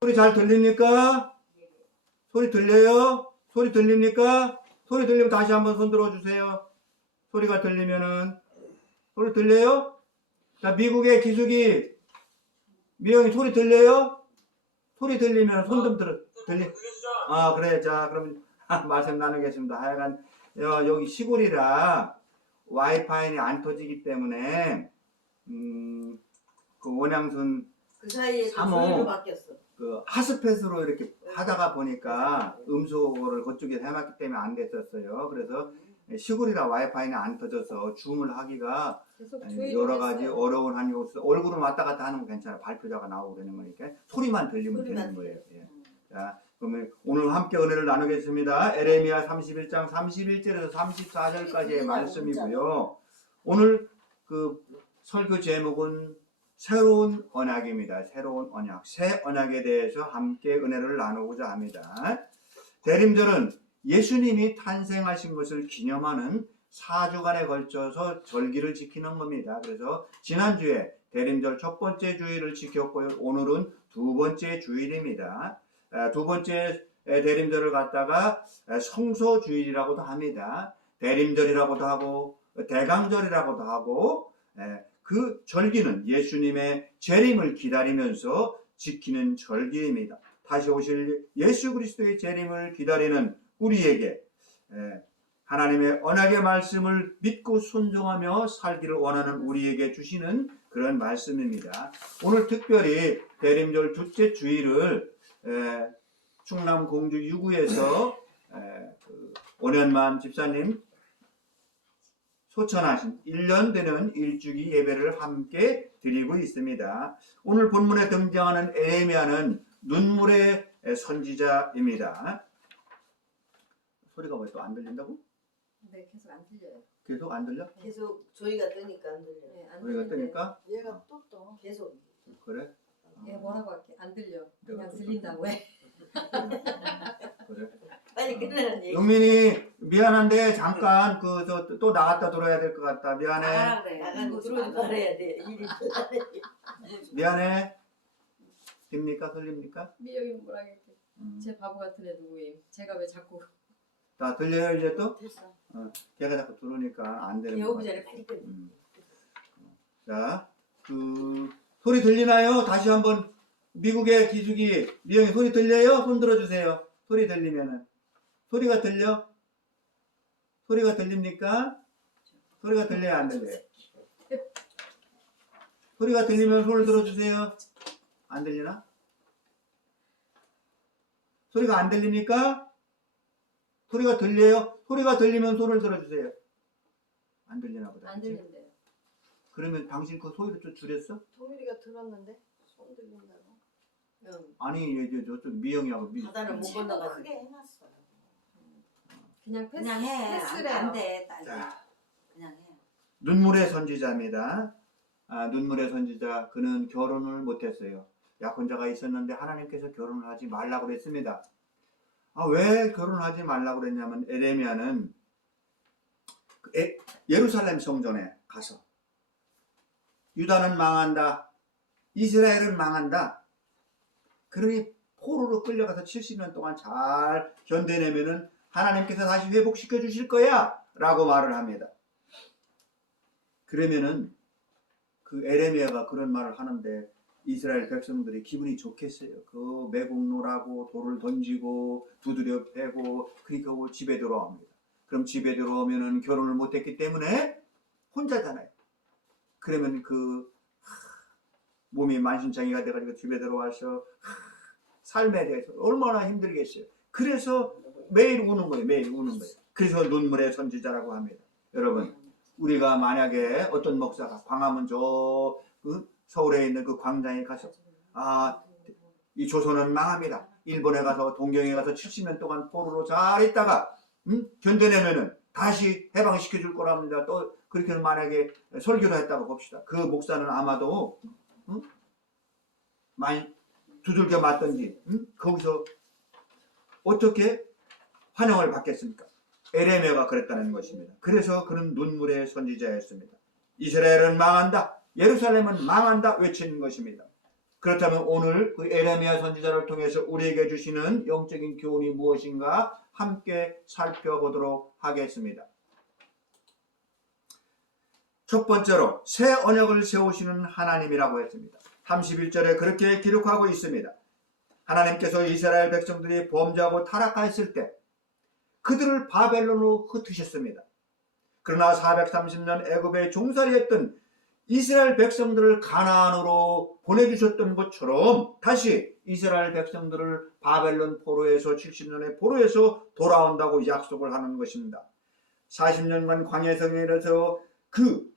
소리 잘 들립니까? 소리 들려요? 소리 들립니까? 소리 들리면 다시 한번 손 들어주세요. 소리가 들리면은. 소리 들려요? 자, 미국의 기숙이 미영이 소리 들려요? 소리 들리면 손 좀 들리. 아, 그래. 자, 그럼 말씀 나누겠습니다. 하여간 여기 시골이라 와이파이는 안 터지기 때문에 그 원양순 그 사이에 3호 조용히로 바뀌었어. 그 핫스팻으로 이렇게 하다가 보니까 음소거를 그쪽에서 해놨기 때문에 안 됐었어요. 그래서 시골이라 와이파이는 안 터져서 줌을 하기가 여러 가지 어려운 한이 없어. 얼굴은 왔다 갔다 하는 건 괜찮아요. 발표자가 나오고 되는 거니까 소리만 들리면 되는 거예요. 예. 자, 그러면 오늘 함께 은혜를 나누겠습니다. 에레미야 31장 31절에서 34절까지의 말씀이고요. 오늘 그 설교 제목은 새로운 언약입니다. 새로운 언약, 새 언약에 대해서 함께 은혜를 나누고자 합니다. 대림절은 예수님이 탄생하신 것을 기념하는 4주간에 걸쳐서 절기를 지키는 겁니다. 그래서 지난주에 대림절 첫 번째 주일을 지켰고요. 오늘은 두 번째 주일입니다. 두 번째 대림절을 갖다가 성소주일이라고도 합니다. 대림절이라고도 하고 대강절이라고도 하고 그 절기는 예수님의 재림을 기다리면서 지키는 절기입니다. 다시 오실 예수 그리스도의 재림을 기다리는 우리에게 하나님의 언약의 말씀을 믿고 순종하며 살기를 원하는 우리에게 주시는 그런 말씀입니다. 오늘 특별히 대림절 둘째 주일을 충남 공주 유구에서 원현만 집사님 소천하신 1년 되는 일주기 예배를 함께 드리고 있습니다. 오늘 본문에 등장하는 에레미야는 눈물의 선지자입니다. 소리가 왜 또 안 들린다고? 네, 계속 안 들려요. 계속 안 들려? 계속 소리가 뜨니까 안 들려. 네, 안 소리가 들리는데 뜨니까? 얘가 또 계속. 그래? 얘 뭐라고 할게? 안 들려. 그냥 또 들린다고 해. 그래? 빨리 끝내는 얘기. 용민이 미안한데 잠깐 또 나갔다 들어야 될 것 같다. 미안해. 아, 그래. 나가고 들어오지 말아야 돼. 일이 미안해. 됩니까? 들립니까? 미영이 뭐라 할게? 제 바보 같은 애 누구임? 제가 왜 자꾸 자, 들려요 이제 또? 됐어. 걔가 자꾸 들어오니까 안 되는 거 배우기 전에 빨리 끝내. 자, 소리 들리나요? 다시 한번 미국의 기숙이 미영이 소리 들려요? 손 들어주세요. 소리 들리면은 소리가 들려? 소리가 들립니까? 소리가 들려야 안 들려요? 소리가 들리면 손을 들어주세요. 안 들리나? 소리가 안 들립니까? 소리가 들려요? 소리가 들리면 손을 들어주세요. 안 들리나 보다. 안 들린대요. 그러면 당신 그 소리를 좀 줄였어? 동일이가 들었는데 손 들린다고. 응. 아니 얘 저쪽 미영이하고 바다를 못 최고 건너가지고. 크게 해놨어요. 그냥 패스, 그냥 해. 패스래요. 안 돼. 딸기. 자, 그냥 해. 눈물의 선지자입니다. 눈물의 선지자, 그는 결혼을 못했어요. 약혼자가 있었는데 하나님께서 결혼을 하지 말라고 그랬습니다. 왜 결혼하지 말라고 그랬냐면 에레미야는 예루살렘 성전에 가서 유다는 망한다, 이스라엘은 망한다. 그러니 포로로 끌려가서 70년 동안 잘 견뎌내면은 하나님께서 다시 회복시켜 주실 거야 라고 말을 합니다. 그러면은 그 에레미야가 그런 말을 하는데 이스라엘 백성들이 기분이 좋겠어요. 그 매국노라고 돌을 던지고 두드려 패고 그러니까 집에 돌아옵니다. 그럼 집에 들어오면은 결혼을 못했기 때문에 혼자잖아요. 그러면 몸이 만신창이가 돼가지고 집에 들어와서 삶에 대해서 얼마나 힘들겠어요. 그래서 매일 우는 거예요. 매일 우는 거예요. 그래서 눈물의 선지자라고 합니다. 여러분, 우리가 만약에 어떤 목사가 광화문 서울에 있는 그 광장에 가서 이 조선은 망합니다. 일본에 가서 동경에 가서 70년 동안 포로로 잘 있다가 견뎌내면은 다시 해방시켜 줄 거랍니다. 또 그렇게 만약에 설교를 했다고 봅시다. 그 목사는 아마도 많이 두들겨 맞던지 거기서 어떻게 환영을 받겠습니까? 에레미야가 그랬다는 것입니다. 그래서 그는 눈물의 선지자였습니다. 이스라엘은 망한다, 예루살렘은 망한다 외치는 것입니다. 그렇다면 오늘 그 에레미야 선지자를 통해서 우리에게 주시는 영적인 교훈이 무엇인가 함께 살펴보도록 하겠습니다. 첫 번째로 새 언약을 세우시는 하나님이라고 했습니다. 31절에 그렇게 기록하고 있습니다. 하나님께서 이스라엘 백성들이 범죄하고 타락하였을 때 그들을 바벨론으로 흩으셨습니다. 그러나 430년 애굽에 종살이했던 이스라엘 백성들을 가나안으로 보내주셨던 것처럼 다시 이스라엘 백성들을 바벨론 포로에서 70년의 포로에서 돌아온다고 약속을 하는 것입니다. 40년간 광야에서 일해서 그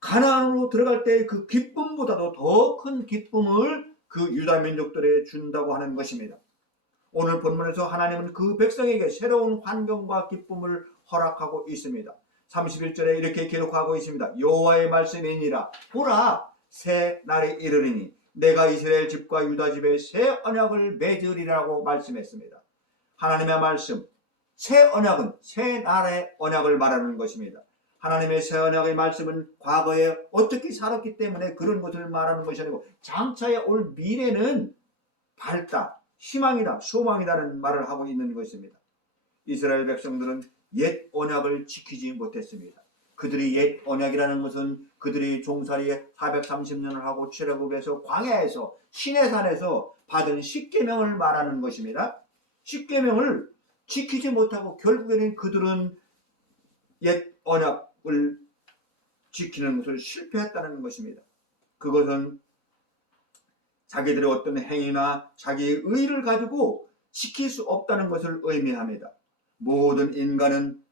가나안으로 들어갈 때의 그 기쁨보다도 더 큰 기쁨을 그 유다 민족들에 준다고 하는 것입니다. 오늘 본문에서 하나님은 그 백성에게 새로운 환경과 기쁨을 허락하고 있습니다. 31절에 이렇게 기록하고 있습니다. 여호와의 말씀이니라 보라 새 날이 이르리니 내가 이스라엘 집과 유다 집에 새 언약을 맺으리라고 말씀했습니다. 하나님의 말씀 새 언약은 새 날의 언약을 말하는 것입니다. 하나님의 새 언약의 말씀은 과거에 어떻게 살았기 때문에 그런 것을 말하는 것이 아니고 장차에 올 미래는 밝다, 희망이다, 소망이다는 말을 하고 있는 것입니다. 이스라엘 백성들은 옛 언약을 지키지 못했습니다. 그들이 옛 언약이라는 것은 그들이 종살이 430년을 하고 출애굽에서 광야에서 시내산에서 받은 십계명을 말하는 것입니다. 십계명을 지키지 못하고 결국에는 그들은 옛 언약을 지키는 것을 실패했다는 것입니다. 그것은 자기들의 어떤 행위나 자기의 의를 가지고 지킬 수 없다는 것을 의미합니다. 모든 인간은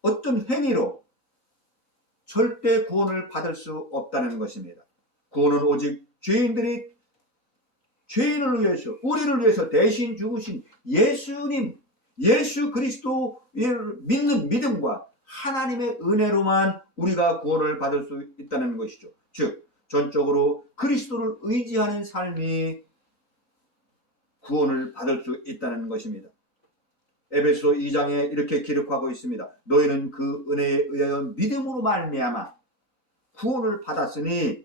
어떤 행위로 절대 구원을 받을 수 없다는 것입니다. 구원은 오직 죄인들이 죄인을 위해서 우리를 위해서 대신 죽으신 예수님 예수 그리스도를 믿는 믿음과 하나님의 은혜로만 우리가 구원을 받을 수 있다는 것이죠. 즉 전적으로 그리스도를 의지하는 삶이 구원을 받을 수 있다는 것입니다. 에베소 2장에 이렇게 기록하고 있습니다. 너희는 그 은혜에 의하여 믿음으로 말미암아 구원을 받았으니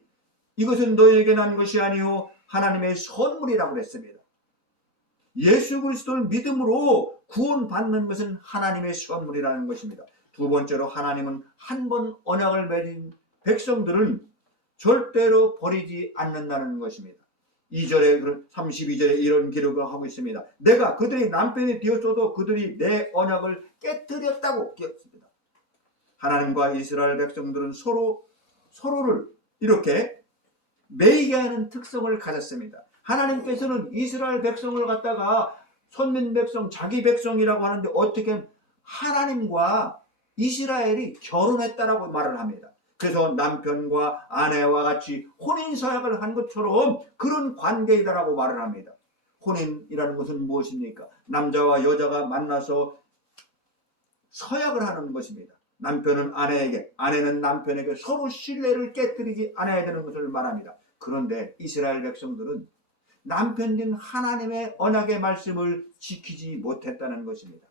이것은 너희에게 난 것이 아니요 하나님의 선물이라고 했습니다. 예수 그리스도를 믿음으로 구원받는 것은 하나님의 선물이라는 것입니다. 두 번째로 하나님은 한 번 언약을 맺은 백성들은 절대로 버리지 않는다는 것입니다. 2절에 32절에 이런 기록을 하고 있습니다. 내가 그들의 남편이 되었어도 그들이 내 언약을 깨뜨렸다고 기억했습니다. 하나님과 이스라엘 백성들은 서로를 이렇게 매이게 하는 특성을 가졌습니다. 하나님께서는 이스라엘 백성을 갖다가 선민 백성, 자기 백성이라고 하는데 어떻게 하나님과 이스라엘이 결혼했다라고 말을 합니다. 그래서 남편과 아내와 같이 혼인서약을 한 것처럼 그런 관계이다라고 말을 합니다. 혼인이라는 것은 무엇입니까? 남자와 여자가 만나서 서약을 하는 것입니다. 남편은 아내에게, 아내는 남편에게 서로 신뢰를 깨뜨리지 않아야 되는 것을 말합니다. 그런데 이스라엘 백성들은 남편인 하나님의 언약의 말씀을 지키지 못했다는 것입니다.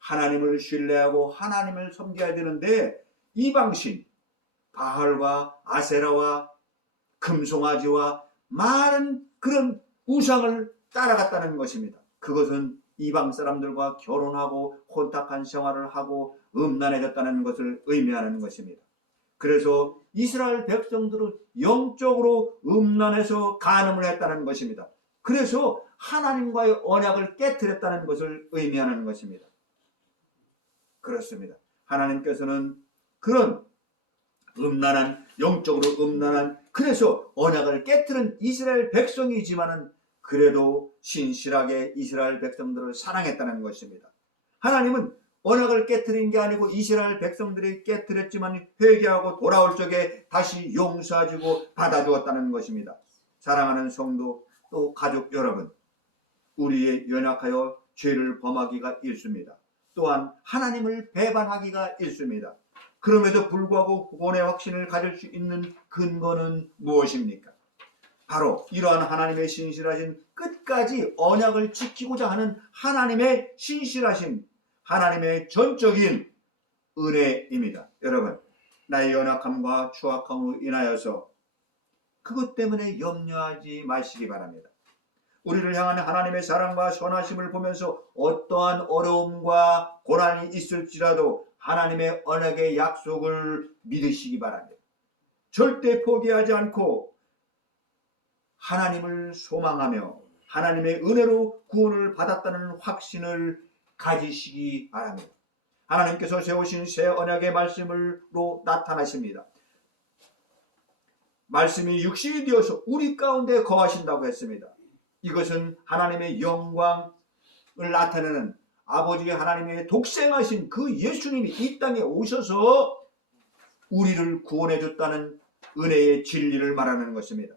하나님을 신뢰하고 하나님을 섬겨야 되는데 이방신, 바알과 아세라와 금송아지와 많은 그런 우상을 따라갔다는 것입니다. 그것은 이방 사람들과 결혼하고 혼탁한 생활을 하고 음란해졌다는 것을 의미하는 것입니다. 그래서 이스라엘 백성들은 영적으로 음란해서 간음을 했다는 것입니다. 그래서 하나님과의 언약을 깨뜨렸다는 것을 의미하는 것입니다. 그렇습니다. 하나님께서는 그런 음란한, 영적으로 음란한, 그래서 언약을 깨뜨린 이스라엘 백성이지만은 그래도 신실하게 이스라엘 백성들을 사랑했다는 것입니다. 하나님은 언약을 깨뜨린 게 아니고 이스라엘 백성들이 깨뜨렸지만 회개하고 돌아올 적에 다시 용서해주고 받아주었다는 것입니다. 사랑하는 성도 또 가족 여러분, 우리의 연약하여 죄를 범하기가 일쑤입니다. 또한 하나님을 배반하기가 일쑤입니다. 그럼에도 불구하고 구원의 확신을 가질 수 있는 근거는 무엇입니까? 바로 이러한 하나님의 신실하신 끝까지 언약을 지키고자 하는 하나님의 신실하신 하나님의 전적인 은혜입니다. 여러분, 나의 연약함과 추악함으로 인하여서 그것 때문에 염려하지 마시기 바랍니다. 우리를 향한 하나님의 사랑과 선하심을 보면서 어떠한 어려움과 고난이 있을지라도 하나님의 언약의 약속을 믿으시기 바랍니다. 절대 포기하지 않고 하나님을 소망하며 하나님의 은혜로 구원을 받았다는 확신을 가지시기 바랍니다. 하나님께서 세우신 새 언약의 말씀으로 나타나십니다. 말씀이 육신이 되어서 우리 가운데 거하신다고 했습니다. 이것은 하나님의 영광을 나타내는 아버지 하나님의 독생하신 그 예수님이 이 땅에 오셔서 우리를 구원해 줬다는 은혜의 진리를 말하는 것입니다.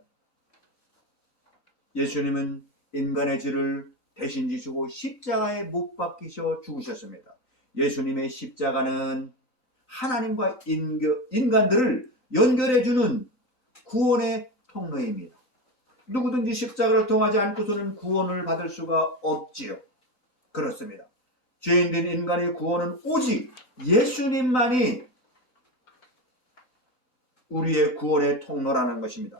예수님은 인간의 죄를 대신 지시고 십자가에 못 박히셔 죽으셨습니다. 예수님의 십자가는 하나님과 인간들을 연결해주는 구원의 통로입니다. 누구든지 십자가를 통하지 않고서는 구원을 받을 수가 없지요. 그렇습니다. 죄인된 인간의 구원은 오직 예수님만이 우리의 구원의 통로라는 것입니다.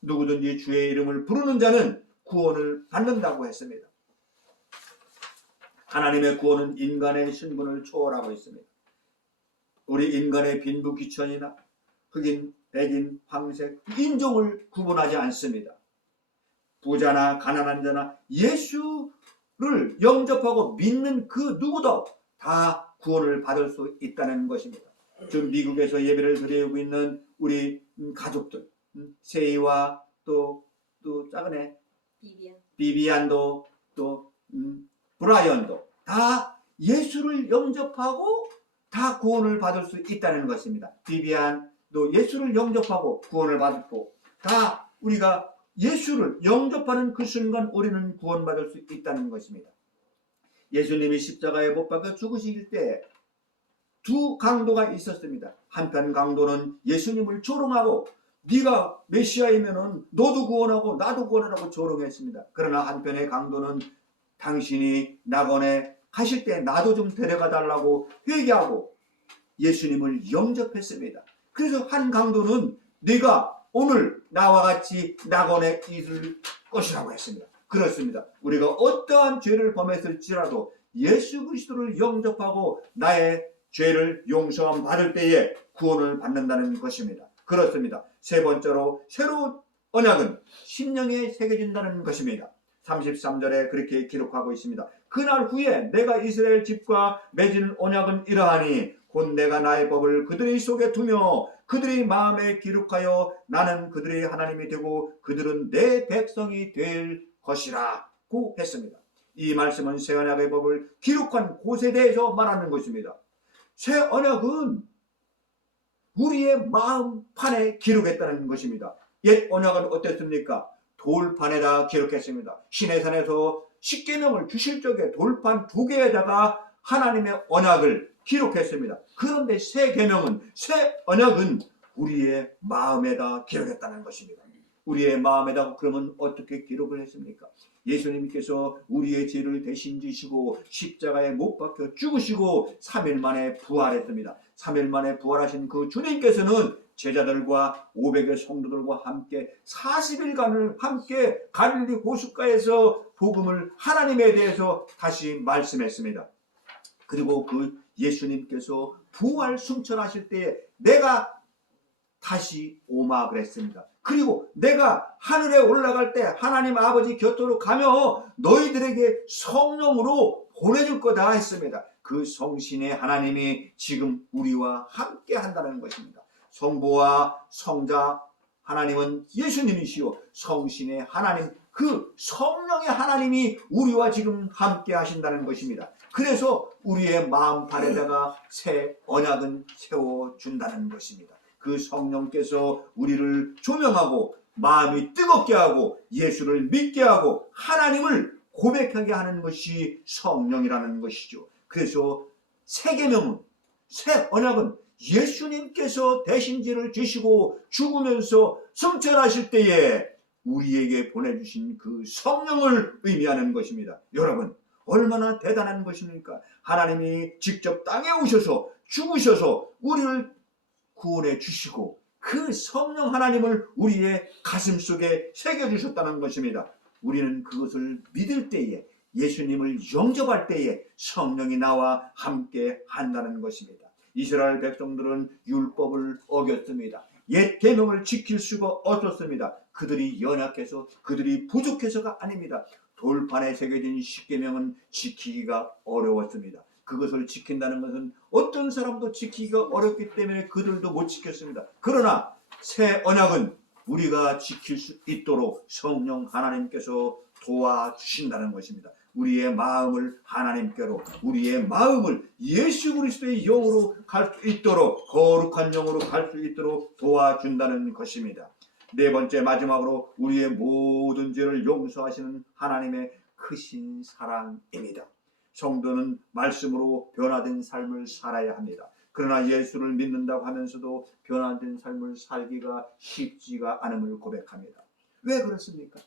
누구든지 주의 이름을 부르는 자는 구원을 받는다고 했습니다. 하나님의 구원은 인간의 신분을 초월하고 있습니다. 우리 인간의 빈부귀천이나 흑인, 백인, 황색, 인종을 구분하지 않습니다. 부자나 가난한 자나 예수를 영접하고 믿는 그 누구도 다 구원을 받을 수 있다는 것입니다. 지금 미국에서 예배를 드리고 있는 우리 가족들, 세이와 또 작은 애 비비안도 또 브라이언도 다 예수를 영접하고 다 구원을 받을 수 있다는 것입니다. 비비안도 예수를 영접하고 구원을 받고 다 우리가 예수를 영접하는 그 순간 우리는 구원받을 수 있다는 것입니다. 예수님이 십자가에 못 박혀 죽으실 때 두 강도가 있었습니다. 한편 강도는 예수님을 조롱하고 네가 메시아이면은 너도 구원하고 나도 구원하라고 조롱했습니다. 그러나 한편의 강도는 당신이 낙원에 가실 때 나도 좀 데려가 달라고 회개하고 예수님을 영접했습니다. 그래서 한 강도는 네가 오늘 나와 같이 낙원에 있을 것이라고 했습니다. 그렇습니다. 우리가 어떠한 죄를 범했을지라도 예수 그리스도를 영접하고 나의 죄를 용서함 받을 때에 구원을 받는다는 것입니다. 그렇습니다. 세 번째로 새로운 언약은 심령에 새겨진다는 것입니다. 33절에 그렇게 기록하고 있습니다. 그날 후에 내가 이스라엘 집과 맺은 언약은 이러하니 곧 내가 나의 법을 그들의 속에 두며 그들의 마음에 기록하여 나는 그들의 하나님이 되고 그들은 내 백성이 될 것이라고 했습니다. 이 말씀은 새 언약의 법을 기록한 곳에 대해서 말하는 것입니다. 새 언약은 우리의 마음판에 기록했다는 것입니다. 옛 언약은 어땠습니까? 돌판에다 기록했습니다. 시내산에서 십계명을 주실 적에 돌판 2개에다가 하나님의 언약을 기록했습니다. 그런데 새 계명은, 새 언약은 우리의 마음에다 기록했다는 것입니다. 우리의 마음에다 그러면 어떻게 기록을 했습니까? 예수님께서 우리의 죄를 대신 지시고 십자가에 못 박혀 죽으시고 3일 만에 부활했습니다. 3일 만에 부활하신 그 주님께서는 제자들과 500의 성도들과 함께 40일간을 함께 갈릴리 호숫가에서 복음을 하나님에 대해서 다시 말씀했습니다. 그리고 그 예수님께서 부활 승천하실 때에 내가 다시 오마 그랬습니다. 그리고 내가 하늘에 올라갈 때 하나님 아버지 곁으로 가며 너희들에게 성령으로 보내줄 거다 했습니다. 그 성신의 하나님이 지금 우리와 함께 한다는 것입니다. 성부와 성자 하나님은 예수님이시요 성신의 하나님 그 성령의 하나님이 우리와 지금 함께 하신다는 것입니다. 그래서 우리의 마음판에다가 새 언약은 세워준다는 것입니다. 그 성령께서 우리를 조명하고 마음이 뜨겁게 하고 예수를 믿게 하고 하나님을 고백하게 하는 것이 성령이라는 것이죠. 그래서 새 계명은, 새 언약은 예수님께서 대신죄를 지시고 죽으면서 승천하실 때에 우리에게 보내주신 그 성령을 의미하는 것입니다. 여러분 얼마나 대단한 것입니까? 하나님이 직접 땅에 오셔서 죽으셔서 우리를 구원해 주시고 그 성령 하나님을 우리의 가슴 속에 새겨주셨다는 것입니다. 우리는 그것을 믿을 때에, 예수님을 영접할 때에 성령이 나와 함께 한다는 것입니다. 이스라엘 백성들은 율법을 어겼습니다. 옛 계명을 지킬 수가 없었습니다. 그들이 연약해서, 그들이 부족해서가 아닙니다. 돌판에 새겨진 십계명은 지키기가 어려웠습니다. 그것을 지킨다는 것은 어떤 사람도 지키기가 어렵기 때문에 그들도 못 지켰습니다. 그러나 새 언약은 우리가 지킬 수 있도록 성령 하나님께서 도와주신다는 것입니다. 우리의 마음을 하나님께로, 우리의 마음을 예수 그리스도의 영으로 갈 수 있도록, 거룩한 영으로 갈 수 있도록 도와준다는 것입니다. 네 번째, 마지막으로 우리의 모든 죄를 용서하시는 하나님의 크신 사랑입니다. 성도는 말씀으로 변화된 삶을 살아야 합니다. 그러나 예수를 믿는다고 하면서도 변화된 삶을 살기가 쉽지가 않음을 고백합니다. 왜 그렇습니까?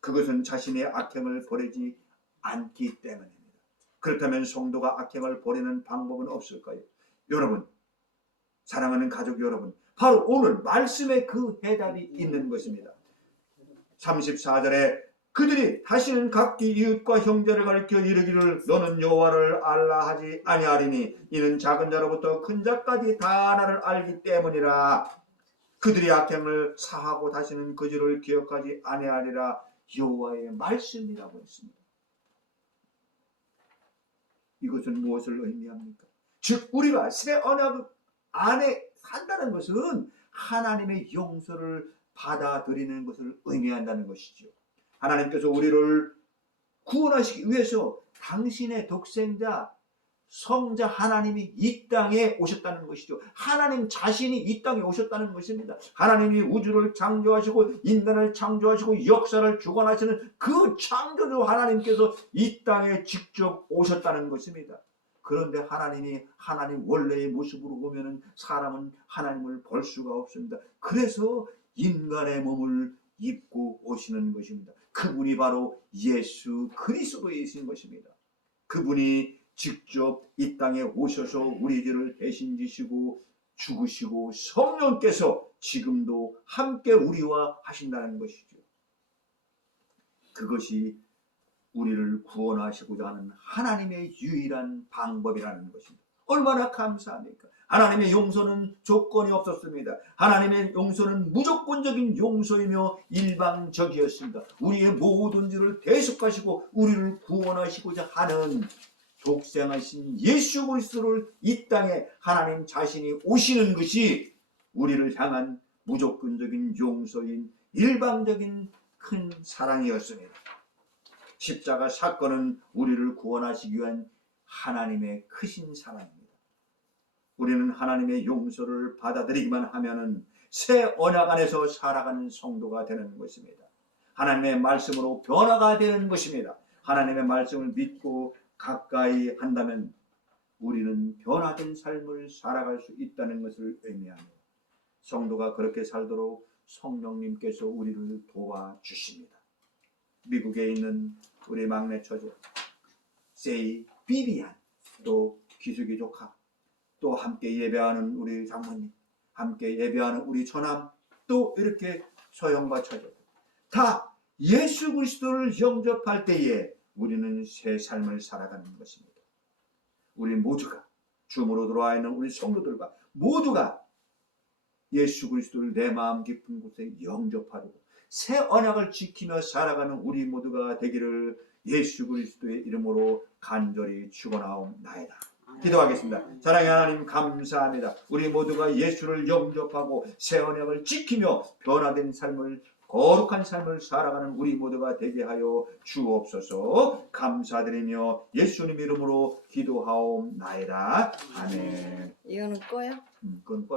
그것은 자신의 악행을 버리지 않기 때문입니다. 그렇다면 성도가 악행을 버리는 방법은 없을까요? 여러분, 사랑하는 가족 여러분, 바로 오늘 말씀에 그 해답이 있는 것입니다. 34절에 그들이 다시는 각기 이웃과 형제를 가리켜 이르기를 너는 여호와를 알라 하지 아니하리니 이는 작은 자로부터 큰 자까지 다 나를 알기 때문이라. 그들이 악행을 사하고 다시는 그 죄를 기억하지 아니하리라. 여호와의 말씀이라고 했습니다. 이것은 무엇을 의미합니까? 즉 우리가 새 언약 안에 산다는 것은 하나님의 용서를 받아들이는 것을 의미한다는 것이죠. 하나님께서 우리를 구원하시기 위해서 당신의 독생자 성자 하나님이 이 땅에 오셨다는 것이죠. 하나님 자신이 이 땅에 오셨다는 것입니다. 하나님이 우주를 창조하시고 인간을 창조하시고 역사를 주관하시는 그 창조주 하나님께서 이 땅에 직접 오셨다는 것입니다. 그런데 하나님 원래의 모습으로 보면은 사람은 하나님을 볼 수가 없습니다. 그래서 인간의 몸을 입고 오시는 것입니다. 그분이 바로 예수 그리스도이신 것입니다. 그분이 직접 이 땅에 오셔서 우리 죄를 대신 지시고 죽으시고 성령께서 지금도 함께 우리와 하신다는 것이죠. 그것이 우리를 구원하시고자 하는 하나님의 유일한 방법이라는 것입니다. 얼마나 감사합니까? 하나님의 용서는 조건이 없었습니다. 하나님의 용서는 무조건적인 용서이며 일방적이었습니다. 우리의 모든 죄를 대속하시고 우리를 구원하시고자 하는 독생하신 예수 그리스도를 이 땅에 하나님 자신이 오시는 것이 우리를 향한 무조건적인 용서인 일방적인 큰 사랑이었습니다. 십자가 사건은 우리를 구원하시기 위한 하나님의 크신 사랑입니다. 우리는 하나님의 용서를 받아들이기만 하면은 새 언약 안에서 살아가는 성도가 되는 것입니다. 하나님의 말씀으로 변화가 되는 것입니다. 하나님의 말씀을 믿고 가까이 한다면 우리는 변화된 삶을 살아갈 수 있다는 것을 의미합니다. 성도가 그렇게 살도록 성령님께서 우리를 도와주십니다. 미국에 있는 우리 막내 처제 세이 비비안, 또 기숙이 조카, 또 함께 예배하는 우리 장모님, 함께 예배하는 우리 처남, 또 이렇게 소영과 처제, 다 예수 그리스도를 영접할 때에 우리는 새 삶을 살아가는 것입니다. 우리 모두가 주으로 들어와 있는 우리 성도들과 모두가 예수 그리스도를 내 마음 깊은 곳에 영접하고 새 언약을 지키며 살아가는 우리 모두가 되기를 예수 그리스도의 이름으로 간절히 축원하옵나이다. 기도하겠습니다. 사랑의 하나님 감사합니다. 우리 모두가 예수를 영접하고 새 언약을 지키며 변화된 삶을, 거룩한 삶을 살아가는 우리 모두가 되게 하여 주옵소서. 감사드리며 예수님 이름으로 기도하옵나이다. 아멘. 이거는 꺼요? 그건